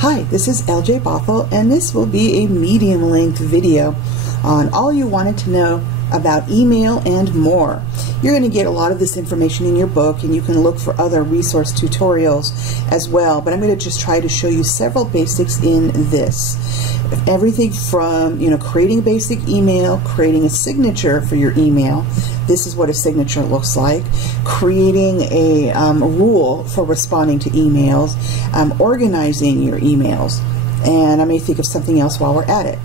Hi, this is LJ Bothell, and this will be a medium-length video on all you wanted to know about email and more. You're going to get a lot of this information in your book, and you can look for other resource tutorials as well, but I'm going to just try to show you several basics in this. Everything from, creating a basic email, creating a signature for your email. This is what a signature looks like. Creating a rule for responding to emails, organizing your emails, and I may think of something else while we're at it.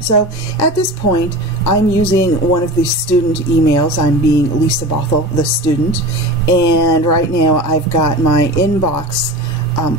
So at this point, I'm using one of the student emails. I'm being Lisa Bothell, the student, and right now I've got my inbox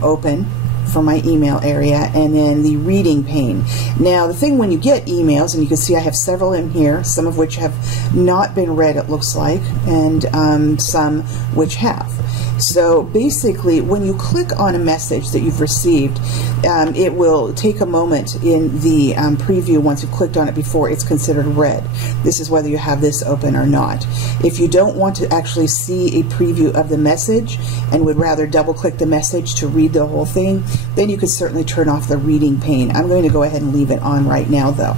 open for my email area, and then the reading pane. Now the thing when you get emails, and you can see I have several in here, some of which have not been read, it looks like, and some which have. So basically, when you click on a message that you've received, it will take a moment in the preview once you've clicked on it before it's considered read. This is whether you have this open or not. If you don't want to actually see a preview of the message and would rather double click the message to read the whole thing, then you could certainly turn off the reading pane. I'm going to go ahead and leave it on right now though.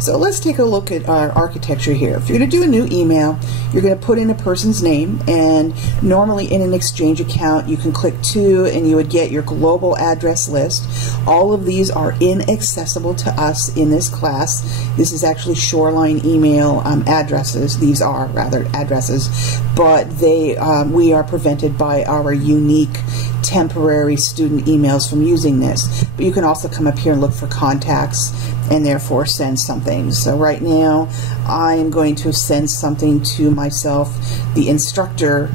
So let's take a look at our architecture here. If you're going to do a new email, you're going to put in a person's name, and normally in an Exchange account you can click to and you would get your global address list. All of these are inaccessible to us in this class. This is actually Shoreline email addresses. These are rather addresses, but we are prevented by our unique temporary student emails from using this. But you can also come up here and look for contacts and therefore send something. So right now I am going to send something to myself, the instructor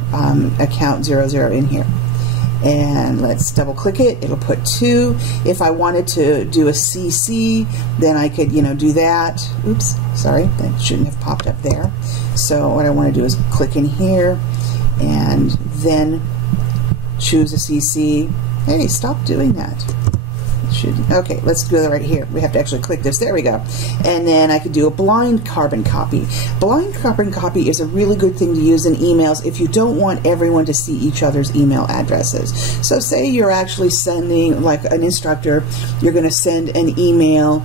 account 00 in here. And let's double click it. It'll put to. If I wanted to do a CC, then I could do that. Oops, sorry, that shouldn't have popped up there. So what I want to do is click in here and then choose a CC. Hey, stop doing that. Okay, let's do that right here. We have to actually click this. There we go. And then I could do a blind carbon copy. Blind carbon copy is a really good thing to use in emails if you don't want everyone to see each other's email addresses. So say you're actually sending, like an instructor, you're going to send an email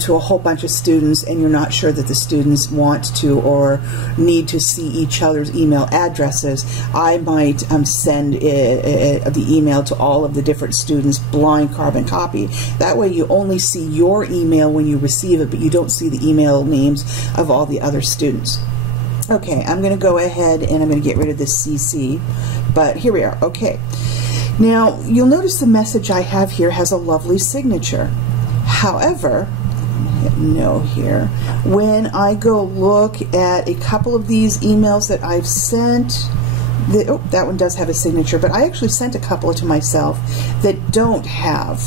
to a whole bunch of students, and you're not sure that the students want to or need to see each other's email addresses. I might send the email to all of the different students, blind carbon copy. That way you only see your email when you receive it, but you don't see the email names of all the other students. Okay, I'm going to go ahead and I'm going to get rid of this CC, but here we are. Okay, now you'll notice the message I have here has a lovely signature. However, hit no here. When I go look at a couple of these emails that I've sent, that one does have a signature, but I actually sent a couple to myself that don't have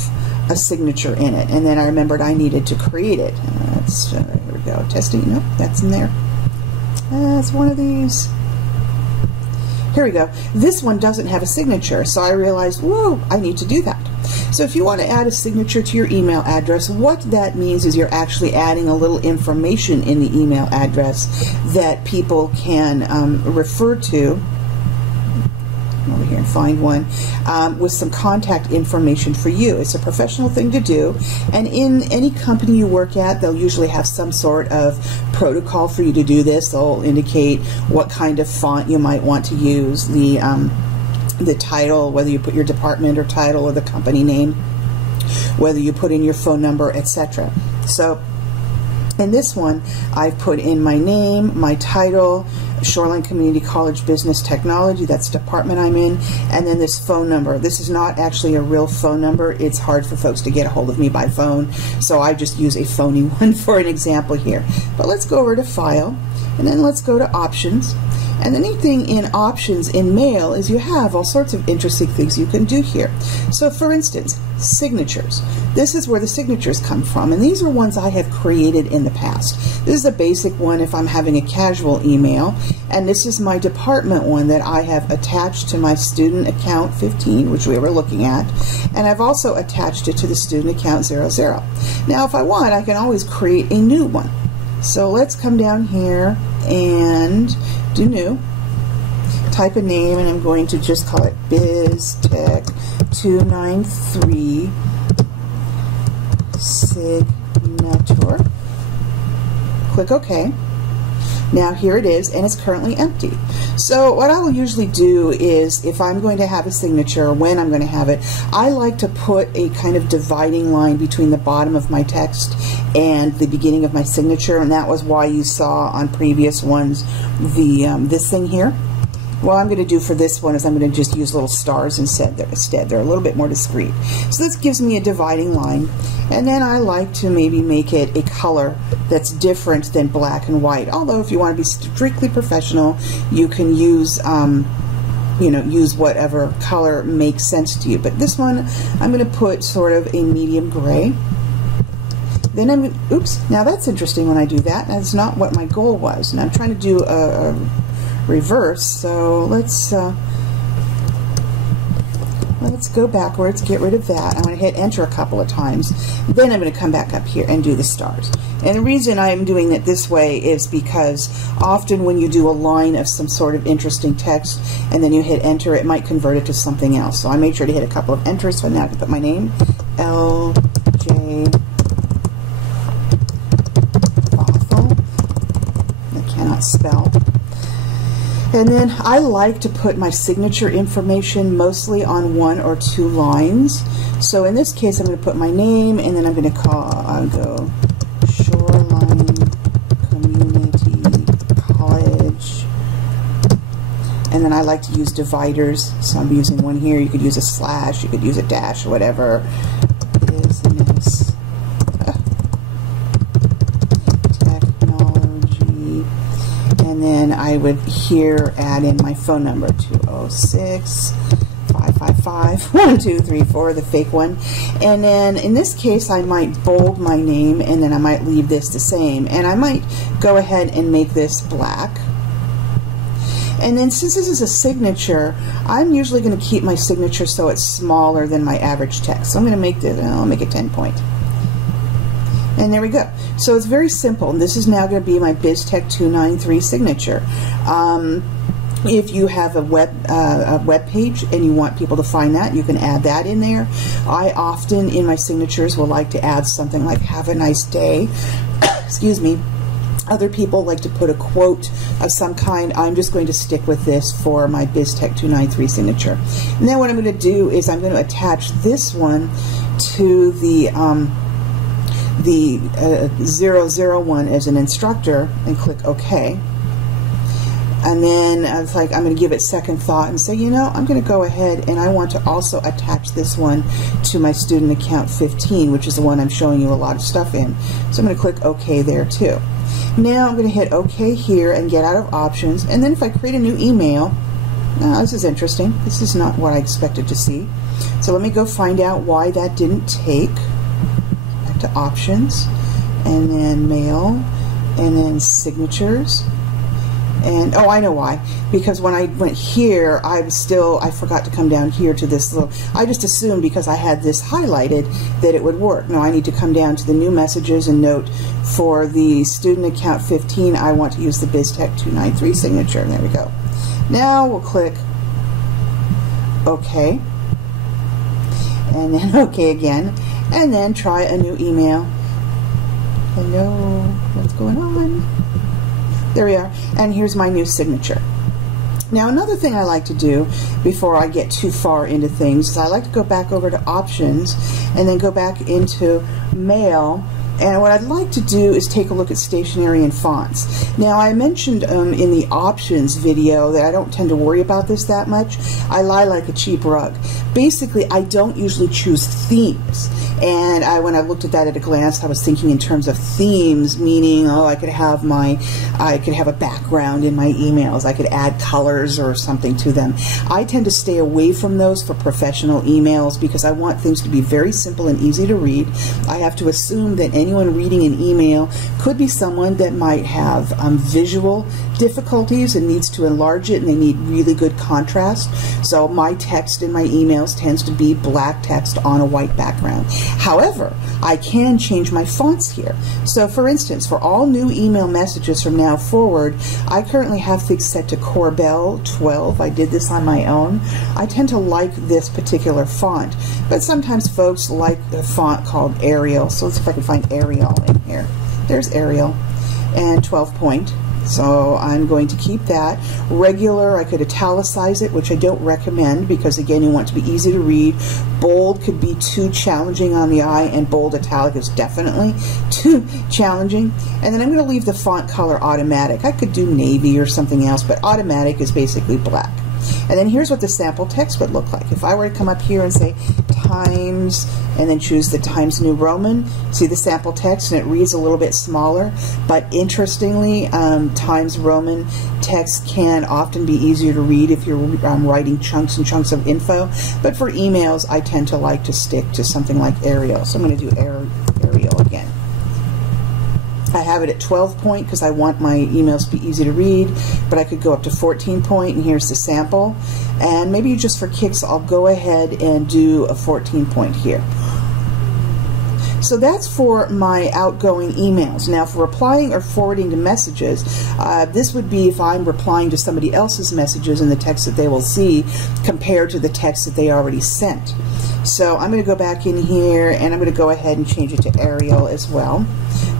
a signature in it, and then I remembered I needed to create it. Here we go, testing. Nope, that's in there. That's one of these. Here we go. This one doesn't have a signature, so I realized, whoa, I need to do that. So if you want to add a signature to your email address, what that means is you're actually adding a little information in the email address that people can refer to. Over here and find one with some contact information for you. It's a professional thing to do, and in any company you work at, they'll usually have some sort of protocol for you to do this. They'll indicate what kind of font you might want to use, the title, whether you put your department or title or the company name, whether you put in your phone number, etc. So in this one, I've put in my name, my title, Shoreline Community College Business Technology, that's the department I'm in, and then this phone number. This is not actually a real phone number. It's hard for folks to get a hold of me by phone, so I just use a phony one for an example here. But let's go over to File, and then let's go to Options. And the neat thing in Options in Mail is you have all sorts of interesting things you can do here. So for instance, signatures. This is where the signatures come from, and these are ones I have created in the past. This is a basic one if I'm having a casual email, and this is my department one that I have attached to my student account 15, which we were looking at, and I've also attached it to the student account 00. Now if I want, I can always create a new one. So let's come down here and do new, type a name, and I'm going to just call it BizTech 293 signature. Click OK. Now here it is, and it's currently empty. So what I will usually do is, if I'm going to have a signature, or when I'm going to have it, I like to put a kind of dividing line between the bottom of my text and the beginning of my signature, and that was why you saw on previous ones the this thing here. What I'm going to do for this one is I'm going to just use little stars instead. They're a little bit more discreet. So this gives me a dividing line. And then I like to maybe make it a color that's different than black and white. Although if you want to be strictly professional, you can use use whatever color makes sense to you. But this one, I'm going to put sort of a medium gray. Then I'm going to, oops, now that's interesting when I do that. That's not what my goal was. And I'm trying to do a reverse, so let's go backwards, get rid of that. I'm going to hit enter a couple of times, then I'm going to come back up here and do the stars. And the reason I'm doing it this way is because often when you do a line of some sort of interesting text and then you hit enter, it might convert it to something else. So I made sure to hit a couple of enters, so now I can put my name, L.J. Bothell. I cannot spell. And then I like to put my signature information mostly on 1 or 2 lines. So in this case, I'm going to put my name, and then I'm going to go Shoreline Community College. And then I like to use dividers. So I'm using one here. You could use a slash, you could use a dash, whatever. Business. Technology. And then I would here add in my phone number, 206-555-1234, the fake one. And then in this case, I might bold my name, and then I might leave this the same. And I might go ahead and make this black. And then since this is a signature, I'm usually going to keep my signature so it's smaller than my average text. So I'm going to make this, I'll make it 10 point. And there we go. So it's very simple. And this is now going to be my BizTech 293 signature. If you have a web page and you want people to find that, you can add that in there. I often in my signatures will like to add something like "Have a nice day." Excuse me. Other people like to put a quote of some kind. I'm just going to stick with this for my BizTech 293 signature. And then what I'm going to do is I'm going to attach this one to the 001 as an instructor and click OK. And then it's like I'm going to give it second thought and say, you know, I'm going to go ahead and I want to also attach this one to my student account 15, which is the one I'm showing you a lot of stuff in. So I'm going to click OK there too. Now I'm going to hit OK here and get out of options. And then if I create a new email, this is interesting. This is not what I expected to see. So let me go find out why that didn't take. Back to options, and then mail, and then signatures. And oh, I know why. Because when I went here, I forgot to come down here to this little, I just assumed because I had this highlighted that it would work. No, I need to come down to the new messages and note for the student account 15, I want to use the BizTech 293 signature. There we go. Now we'll click OK. And then OK again. And then try a new email. Hello, what's going on? There we are, and here's my new signature. Now another thing I like to do before I get too far into things is I like to go back over to options and then go back into mail. And what I'd like to do is take a look at stationery and fonts. Now I mentioned in the options video that I don't tend to worry about this that much. I lie like a cheap rug. Basically, I don't usually choose themes. And when I looked at that at a glance, I was thinking in terms of themes, meaning, oh, I could have a background in my emails. I could add colors or something to them. I tend to stay away from those for professional emails because I want things to be very simple and easy to read. I have to assume that anyone reading an email could be someone that might have visual difficulties and needs to enlarge it, and they need really good contrast. So my text in my emails emails tends to be black text on a white background. However, I can change my fonts here. So for instance, for all new email messages from now forward, I currently have things set to Corbel 12. I did this on my own. I tend to like this particular font, but sometimes folks like a font called Arial. So let's see if I can find Arial in here. There's Arial, and 12 point. So I'm going to keep that. Regular, I could italicize it, which I don't recommend because, again, you want it to be easy to read. Bold could be too challenging on the eye, and bold italic is definitely too challenging. And then I'm going to leave the font color automatic. I could do navy or something else, but automatic is basically black. And then here's what the sample text would look like. If I were to come up here and say Times, and then choose the Times New Roman, see the sample text, and it reads a little bit smaller. But interestingly, Times Roman text can often be easier to read if you're writing chunks and chunks of info. But for emails, I tend to like to stick to something like Arial. So I'm going to do Arial again. I have it at 12 point because I want my emails to be easy to read, but I could go up to 14 point, and here's the sample. And maybe just for kicks, I'll go ahead and do a 14 point here. So that's for my outgoing emails. Now for replying or forwarding to messages, this would be if I'm replying to somebody else's messages and the text that they will see compared to the text that they already sent. So I'm going to go back in here, and I'm going to go ahead and change it to Arial as well.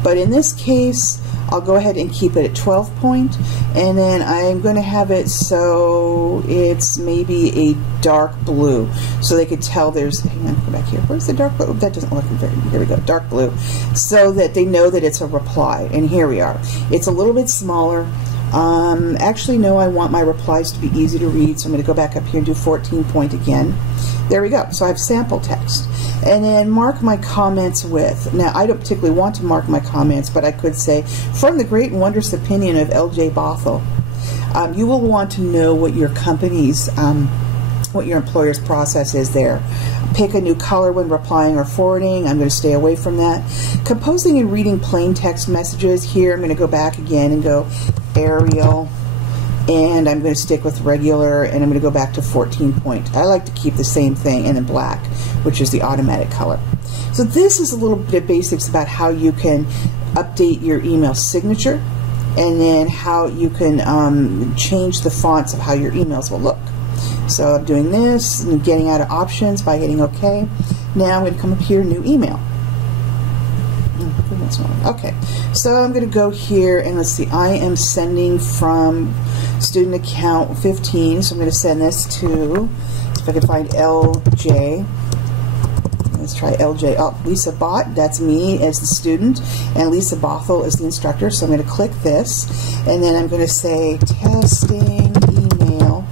But in this case, I'll go ahead and keep it at 12 point, and then I'm going to have it so it's maybe a dark blue, so they could tell there's, hang on, go back here, where's the dark blue? That doesn't look very, here we go, dark blue, so that they know that it's a reply. And here we are. It's a little bit smaller. Actually, no, I want my replies to be easy to read, so I'm going to go back up here and do 14 point again. There we go. So I have sample text. And then mark my comments with. Now, I don't particularly want to mark my comments, but I could say, from the great and wondrous opinion of L.J. Bothell. You will want to know what your company's, what your employer's process is there. Pick a new color when replying or forwarding. I'm going to stay away from that. Composing and reading plain text messages. Here, I'm going to go back again and go Arial. And I'm going to stick with regular, and I'm going to go back to 14 point. I like to keep the same thing, and then black, which is the automatic color. So this is a little bit of basics about how you can update your email signature, and then how you can change the fonts of how your emails will look. So I'm doing this and getting out of options by hitting OK. Now I'm going to come up here, new email. Okay, so I'm going to go here and let's see, I am sending from student account 15, so I'm going to send this to, if I can find LJ. Let's try LJ. Oh, Lisa Bott, that's me as the student, and Lisa Bothell is the instructor. So I'm going to click this, and then I'm going to say testing email.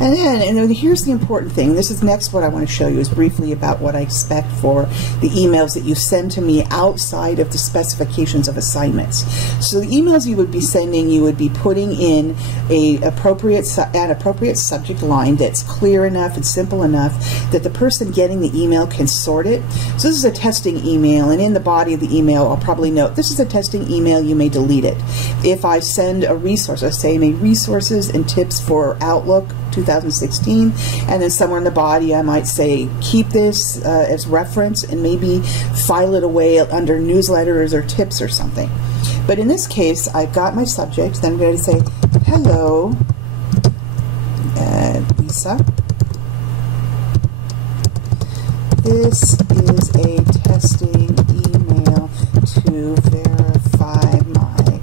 And then here's the important thing. This is next what I want to show you is briefly about what I expect for the emails that you send to me outside of the specifications of assignments. So the emails you would be sending, you would be putting in an appropriate subject line that's clear enough and simple enough that the person getting the email can sort it. So this is a testing email, and in the body of the email I'll probably note this is a testing email, you may delete it. If I send a resource, I say resources and tips for Outlook 2016, and then somewhere in the body I might say keep this as reference and maybe file it away under newsletters or tips or something. But in this case, I've got my subject, then I'm going to say hello Lisa, this is a testing email to verify my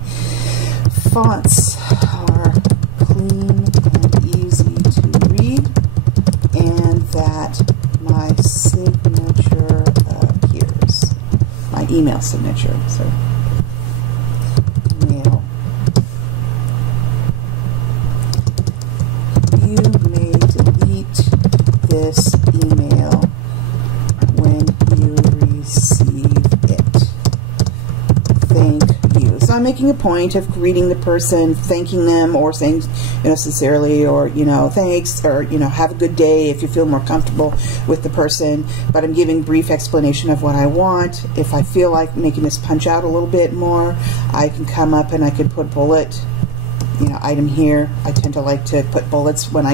fonts are clean and easy to read, and that my signature appears. My email signature. So, mail. You may delete this email when you receive it. Thank you. So I'm making a point of greeting the person, thanking them, or saying, sincerely, or, thanks, or, have a good day if you feel more comfortable with the person. But I'm giving brief explanation of what I want. If I feel like making this punch out a little bit more, I can come up and I could put bullet you know, item here. I tend to like to put bullets when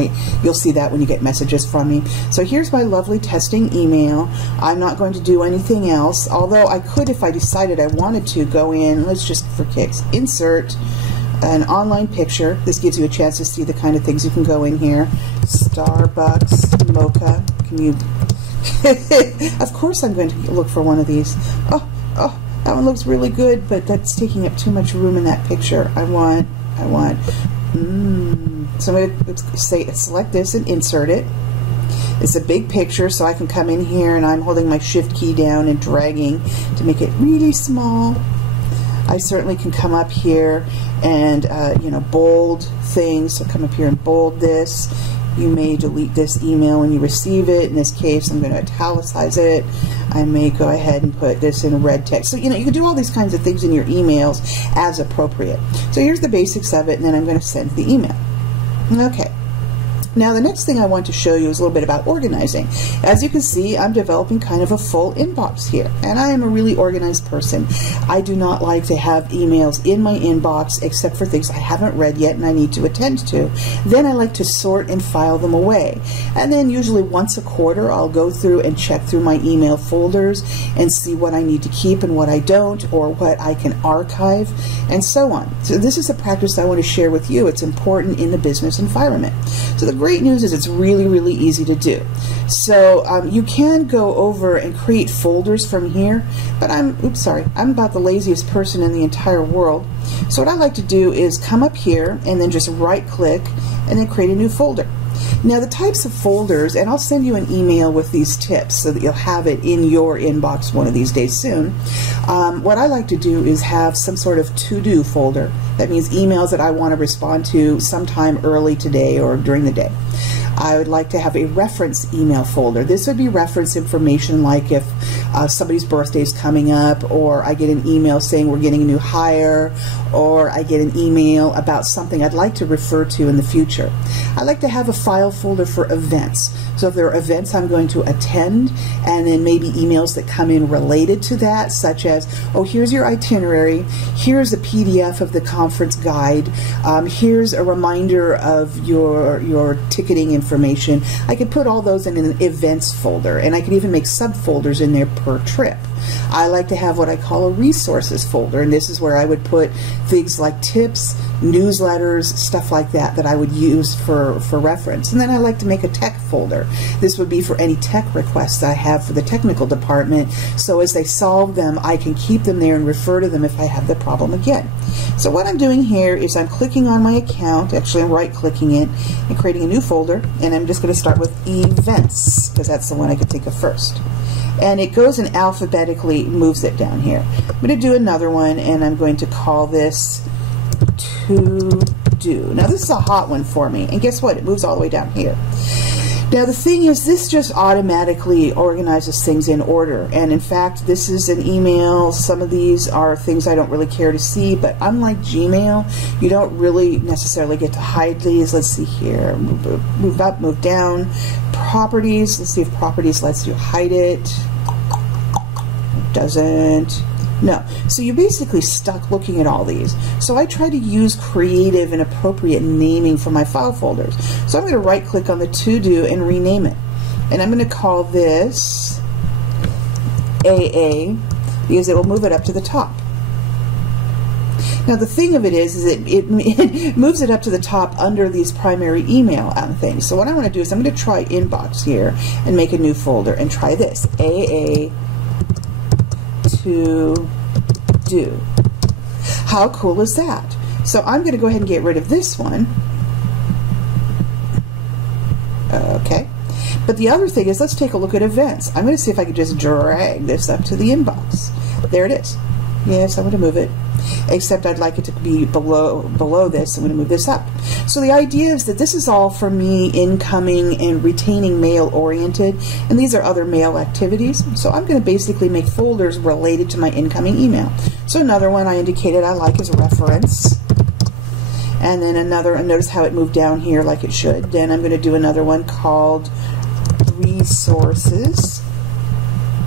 you'll see that when you get messages from me. So here's my lovely testing email. I'm not going to do anything else, although I could, if I decided I wanted to, go in, let's just for kicks, insert an online picture. This gives you a chance to see the kind of things you can go in here. Starbucks mocha. Can you of course I'm going to look for one of these. Oh, that one looks really good, but that's taking up too much room in that picture. I want so I'm going to select this and insert it. It's a big picture, so I can come in here and I'm holding my shift key down and dragging to make it really small. I certainly can come up here and you know, bold things. So come up here and bold this. You may delete this email when you receive it. In this case, I'm going to italicize it. I may go ahead and put this in red text. So, you know, you can do all these kinds of things in your emails as appropriate. So here's the basics of it, and then I'm going to send the email. Okay. Now the next thing I want to show you is a little bit about organizing. As you can see, I'm developing kind of a full inbox here, and I am a really organized person. I do not like to have emails in my inbox except for things I haven't read yet and I need to attend to. Then I like to sort and file them away. And then usually once a quarter I'll go through and check through my email folders and see what I need to keep and what I don't, or what I can archive, and so on. So this is a practice I want to share with you. It's important in the business environment. So the great news is it's really, really easy to do. So you can go over and create folders from here, but I'm about the laziest person in the entire world. So what I like to do is come up here and then just right click and then create a new folder. Now the types of folders, and I'll send you an email with these tips so that you'll have it in your inbox one of these days soon. What I like to do is have some sort of to-do folder. That means emails that I want to respond to sometime early today or during the day. I would like to have a reference email folder. This would be reference information, like if somebody's birthday is coming up, or I get an email saying we're getting a new hire, or I get an email about something I'd like to refer to in the future. I like to have a file folder for events. So if there are events I'm going to attend, and then maybe emails that come in related to that, such as, oh, here's your itinerary, here's a PDF of the conference guide, here's a reminder of your ticketing information. I could put all those in an events folder, and I could even make subfolders in there per trip. I like to have what I call a resources folder, and this is where I would put things like tips, newsletters, stuff like that that I would use for reference. And then I like to make a tech folder. This would be for any tech requests that I have for the technical department, so as they solve them, I can keep them there and refer to them if I have the problem again. So what I'm doing here is I'm clicking on my account, actually I'm right-clicking it, and creating a new folder, and I'm just going to start with events, because that's the one I could think of first. And it goes and alphabetically moves it down here. I'm going to do another one, and I'm going to call this to do. Now this is a hot one for me, and guess what? It moves all the way down here. Now the thing is, this just automatically organizes things in order, and in fact this is an email. Some of these are things I don't really care to see, but unlike Gmail, you don't really necessarily get to hide these. Let's see here, move up, move down. Properties, let's see if properties lets you hide it. It doesn't. No. So you're basically stuck looking at all these. So I try to use creative and appropriate naming for my file folders. So I'm going to right click on the to do and rename it. And I'm going to call this AA, because it will move it up to the top. Now the thing of it is it moves it up to the top under these primary email things. So what I want to do is I'm going to try inbox here and make a new folder and try this, AA to do. How cool is that? So I'm going to go ahead and get rid of this one. Okay. But the other thing is, let's take a look at events. I'm going to see if I can just drag this up to the inbox. There it is. Yes, I'm going to move it. Except I'd like it to be below this. I'm going to move this up. So the idea is that this is all for me incoming and retaining mail oriented, and these are other mail activities. So I'm going to basically make folders related to my incoming email. So another one I indicated I like is reference. And then another, and notice how it moved down here like it should. Then I'm going to do another one called resources.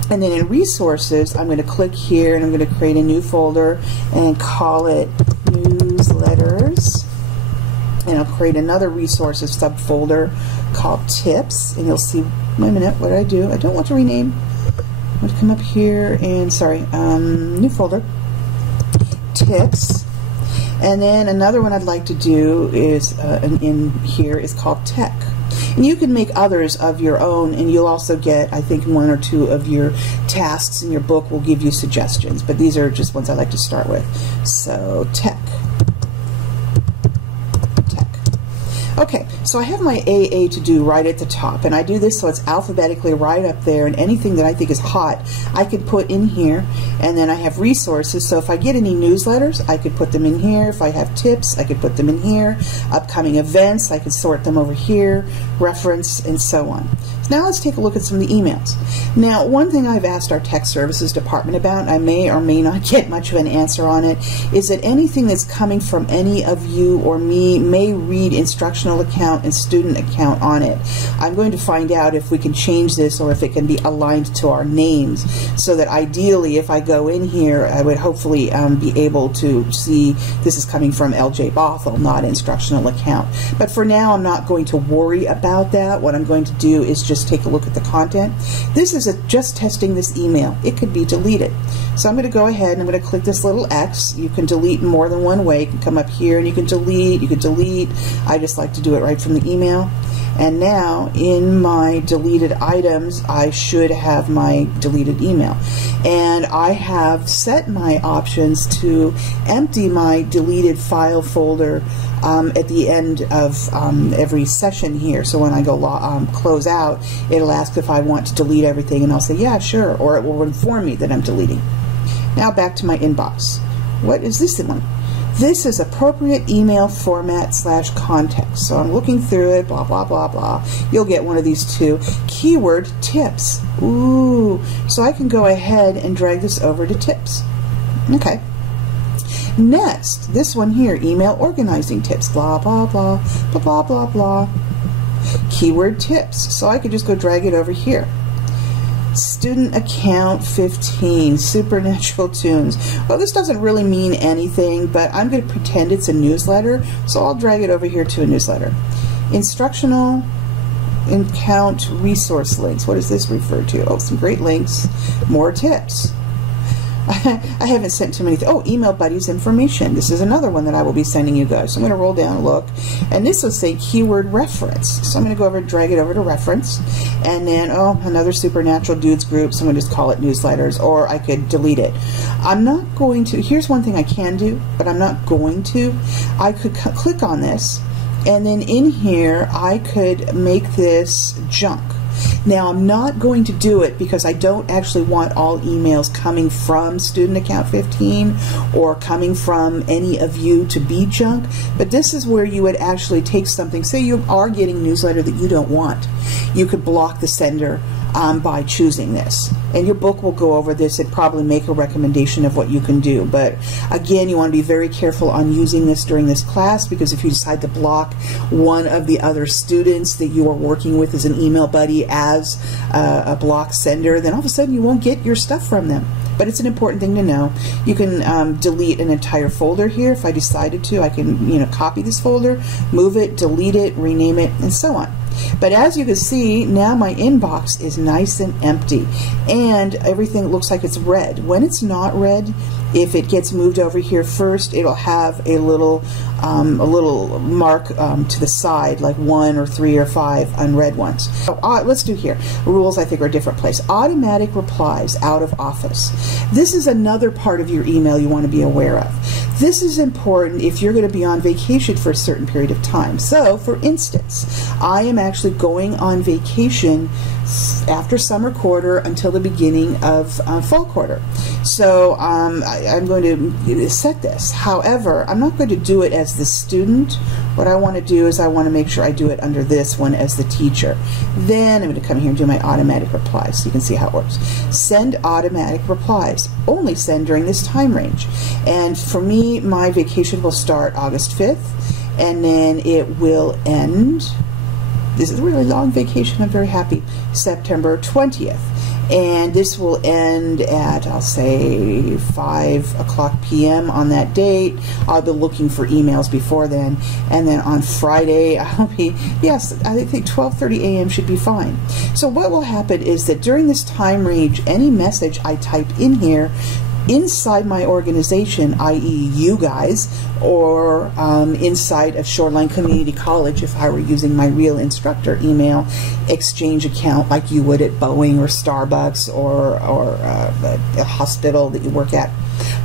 And then in resources, I'm going to click here and I'm going to create a new folder and call it newsletters. and I'll create another resources subfolder called tips, and you'll see, wait a minute, what did I do? I don't want to rename. I'm going to come up here and, sorry, new folder, tips, and then another one I'd like to do is, in here is called tech. And you can make others of your own, and you'll also get, I think, 1 or 2 of your tasks in your book will give you suggestions, but these are just ones I like to start with. So tech. Okay, so I have my AA to do right at the top, and I do this so it's alphabetically right up there, and anything that I think is hot I can put in here. And then I have resources, so if I get any newsletters I could put them in here. If I have tips I could put them in here. Upcoming events I could sort them over here, reference, and so on. So now let's take a look at some of the emails. Now, one thing I've asked our tech services department about, and I may or may not get much of an answer on it, is that anything that's coming from any of you or me may read instructional account and student account on it. I'm going to find out if we can change this or if it can be aligned to our names, so that ideally if I go in here I would hopefully be able to see this is coming from LJ Bothell, not instructional account. But for now I'm not going to worry about that. What I'm going to do is just take a look at the content. This is just testing this email. It could be deleted. So I'm going to go ahead and I'm going to click this little X. You can delete more than one way. You can come up here and you can delete. I just like to do it right from the email. And now in my deleted items I should have my deleted email, and I have set my options to empty my deleted file folder at the end of every session here. So when I go close out, it'll ask if I want to delete everything, and I'll say yeah, sure, or it will inform me that I'm deleting. Now back to my inbox. What is this one? This is appropriate email format / context. So I'm looking through it, blah, blah, blah, blah. You'll get one of these two. Keyword tips. Ooh. So I can go ahead and drag this over to tips. Okay. Next, this one here, email organizing tips. Blah, blah, blah, blah, blah, blah, blah. Keyword tips. So I could just go drag it over here. Student account 15, Supernatural Tunes. Well, this doesn't really mean anything, but I'm going to pretend it's a newsletter, so I'll drag it over here to a newsletter. Instructional account resource links. What does this refer to? Oh, some great links. More tips. I haven't sent too many. Oh, email buddies information. This is another one that I will be sending you guys. So I'm going to roll down and look, and this will say keyword reference. So I'm going to go over and drag it over to reference, and then another Supernatural Dudes group. So I'm going to just call it newsletters, or I could delete it. I'm not going to. Here's one thing I can do, but I'm not going to. I could click on this, and then in here I could make this junk. Now I'm not going to do it because I don't actually want all emails coming from student account 15 or coming from any of you to be junk, but this is where you would actually take something. Say you are getting a newsletter that you don't want. You could block the sender by choosing this, and your book will go over this and probably make a recommendation of what you can do. But again, you want to be very careful on using this during this class, because if you decide to block one of the other students that you are working with as an email buddy as a block sender, then all of a sudden you won't get your stuff from them. But it's an important thing to know. You can delete an entire folder here. If I decided to, I can copy this folder, move it, delete it, rename it, and so on. But as you can see, now my inbox is nice and empty, and everything looks like it's red. When it's not red, if it gets moved over here first, it'll have a little mark to the side, like 1 or 3 or 5 unread ones. So let's do here. Rules I think are a different place. Automatic replies out of office. This is another part of your email you want to be aware of. This is important if you're going to be on vacation for a certain period of time. So, for instance, I am actually going on vacation after summer quarter until the beginning of fall quarter. So I'm going to set this. However, I'm not going to do it as the student. What I want to do is I want to make sure I do it under this one as the teacher. Then I'm going to come here and do my automatic replies so you can see how it works. Send automatic replies. Only send during this time range. And for me, my vacation will start August 5th, and then it will end. This is a really long vacation. I'm very happy. September 20th. and this will end at, I'll say, 5 o'clock p.m. on that date. I'll be looking for emails before then, and then on Friday I'll be, yes, I think 12:30 a.m. should be fine. So what will happen is that during this time range, any message I type in here inside my organization, i.e. you guys, or inside of Shoreline Community College, if I were using my real instructor email exchange account like you would at Boeing or Starbucks or a hospital that you work at,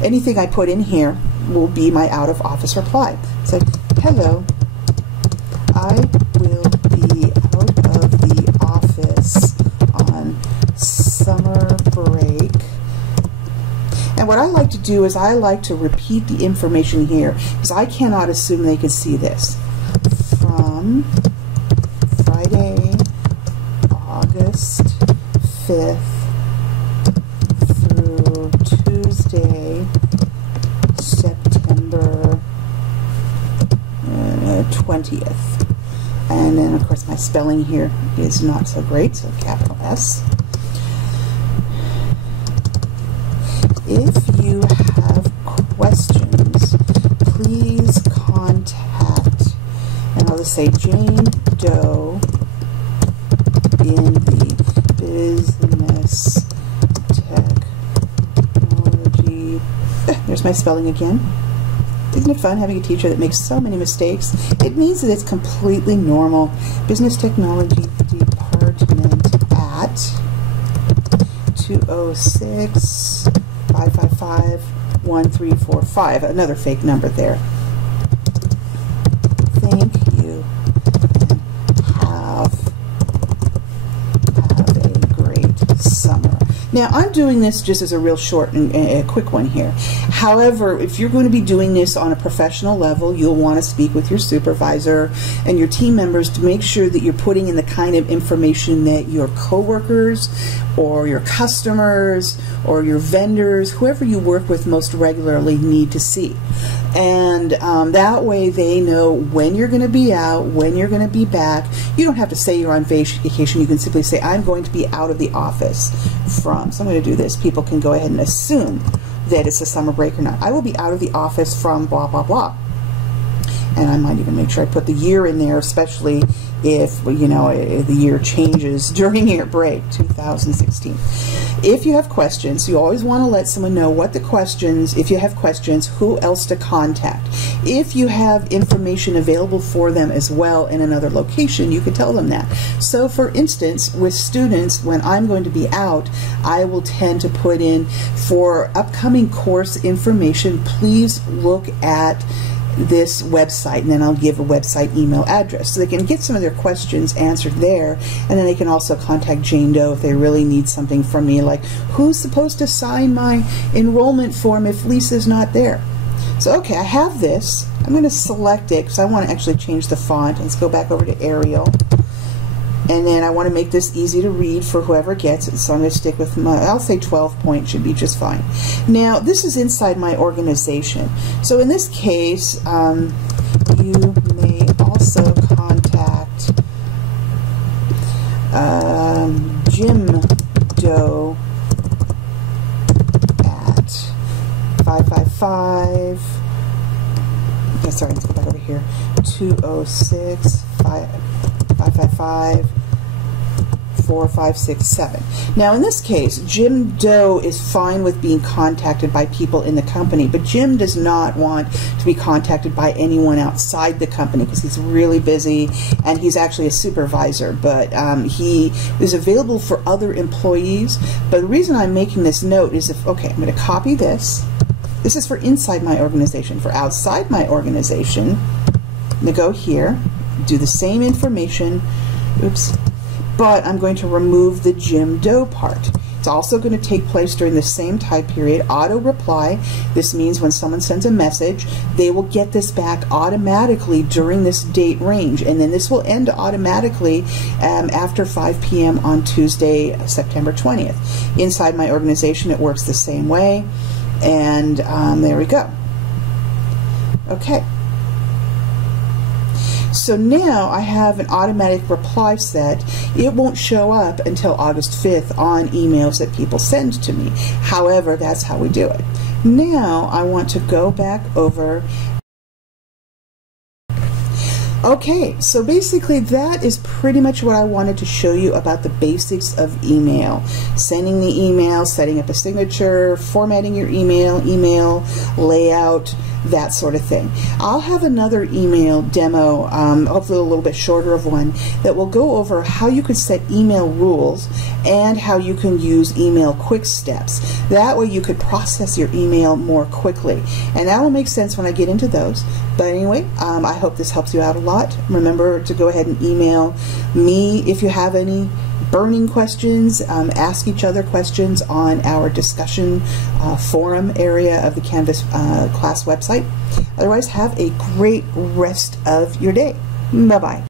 anything I put in here will be my out-of-office reply. So, hello, I will be out of the office on summer break. And what I like to do is I like to repeat the information here, because I cannot assume they could see this. From Friday, August 5th through Tuesday, September 20th. And then, of course, my spelling here is not so great, so capital S. If you have questions, please contact, and I'll just say Jane Doe in the business technology. There's my spelling again. Isn't it fun having a teacher that makes so many mistakes? It means that it's completely normal. Business Technology Department at 206 555-1345. Another fake number there. Thank you, and have a great summer. Now, I'm doing this just as a real short and a quick one here. However, if you're going to be doing this on a professional level, you'll want to speak with your supervisor and your team members to make sure that you're putting in the kind of information that your coworkers or your customers or your vendors, whoever you work with most regularly, need to see. And that way they know when you're going to be out, when you're going to be back. You don't have to say you're on vacation. You can simply say, I'm going to be out of the office from, so I'm going to do this. People can go ahead and assume that it's a summer break or not. I will be out of the office from blah, blah, blah. And I might even make sure I put the year in there, especially if, you know, the year changes during your break, 2016. If you have questions, you always want to let someone know what the questions, if you have questions, who else to contact. If you have information available for them as well in another location, you could tell them that. So for instance, with students, when I'm going to be out, I will tend to put in, for upcoming course information, please look at this website, and then I'll give a website email address so they can get some of their questions answered there, and then they can also contact Jane Doe if they really need something from me, like who's supposed to sign my enrollment form if Lisa's not there. So okay, I have this. I'm going to select it because I want to actually change the font. Let's go back over to Arial, and then I want to make this easy to read for whoever gets it, so I'm going to stick with my, I'll say 12 point should be just fine. Now, this is inside my organization. So in this case, you may also contact Jim Doe at 555, okay, sorry, let's go back over here, 206 555 4567. Now in this case, Jim Doe is fine with being contacted by people in the company, but Jim does not want to be contacted by anyone outside the company because he's really busy and he's actually a supervisor, but he is available for other employees. But the reason I'm making this note is if, okay, I'm going to copy this. This is for inside my organization. For outside my organization, I'm going to go here, do the same information, oops, but I'm going to remove the Jim Doe part. It's also going to take place during the same time period. Auto reply. This means when someone sends a message, they will get this back automatically during this date range, and then this will end automatically after 5 p.m. on Tuesday, September 20th. Inside my organization, it works the same way, and there we go. Okay. So now I have an automatic reply set. It won't show up until August 5th on emails that people send to me. However, that's how we do it. Now I want to go back over. Okay, so basically that is pretty much what I wanted to show you about the basics of email. Sending the email, setting up a signature, formatting your email layout, that sort of thing. I'll have another email demo, hopefully a little bit shorter of one, that will go over how you can set email rules and how you can use email quick steps. That way you could process your email more quickly. And that will make sense when I get into those. But anyway, I hope this helps you out a lot. Remember to go ahead and email me if you have any burning questions. Ask each other questions on our discussion forum area of the Canvas class website. Otherwise, have a great rest of your day. Bye-bye.